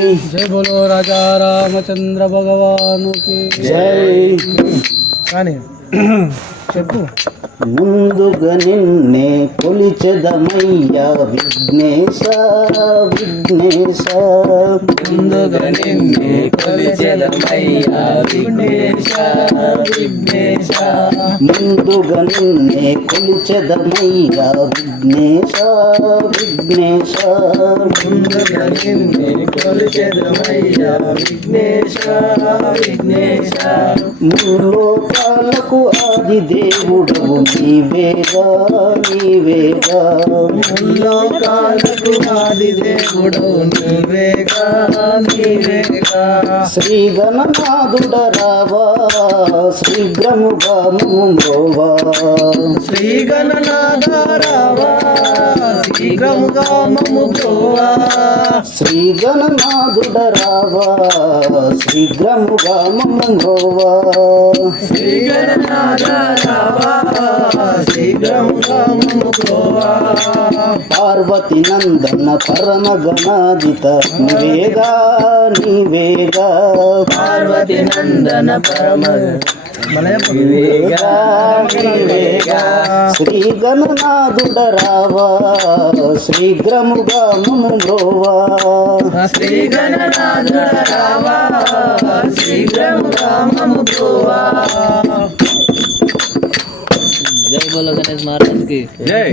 जय बोलो राजा रामचंद्र भगवान की జై. కానీ చెప్పు. ముందుగా నిన్నే కొలిచెదమయ్యా విఘ్నేశ విఘ్నేశ. ముందుగా నిన్నే కొలిచెదమయ్యా విఘ్నేశ విఘ్నేశ. ముందుగా నిన్నే కొలిచెదమయ్యా విఘ్నేశ విఘ్నేశ. ముందుగా నిన్నే కొలిచెదమయ్యా విఘ్నేశ విఘ్నేశ. ముల్లోకాలకు ఆది దేవుడవు నీవేగా నీవేగా. లోకాలకు ఆది దేవుడు నీవేగా నీవేగా. శ్రీ గణనాథుడ రావా శీఘ్రముగా మమ్రోవా. శ్రీ గణనాథ రావా శీఘ్రముగా మమ్ము బ్రోవా. శ్రీ గణనాథుడ రావా శీఘ్రముగా మమ్రోవా. శ్రీ గణనాథ రావా శీఘ్రముగా మమ్ము బ్రోవా. పార్వతి నందన పరమ గణాదిత నీవేగా నీవేగా. పార్వతి నందన పరమ నీవేగా నీవేగా. శ్రీ గణనాథుడ రావా శీఘ్రముగా మమ్రోవా. శ్రీ గణనాథ రావా శీఘ్రముగా మమ్ము బ్రోవా. జై బోలో గణేష్ మహారాజ్ కి జై.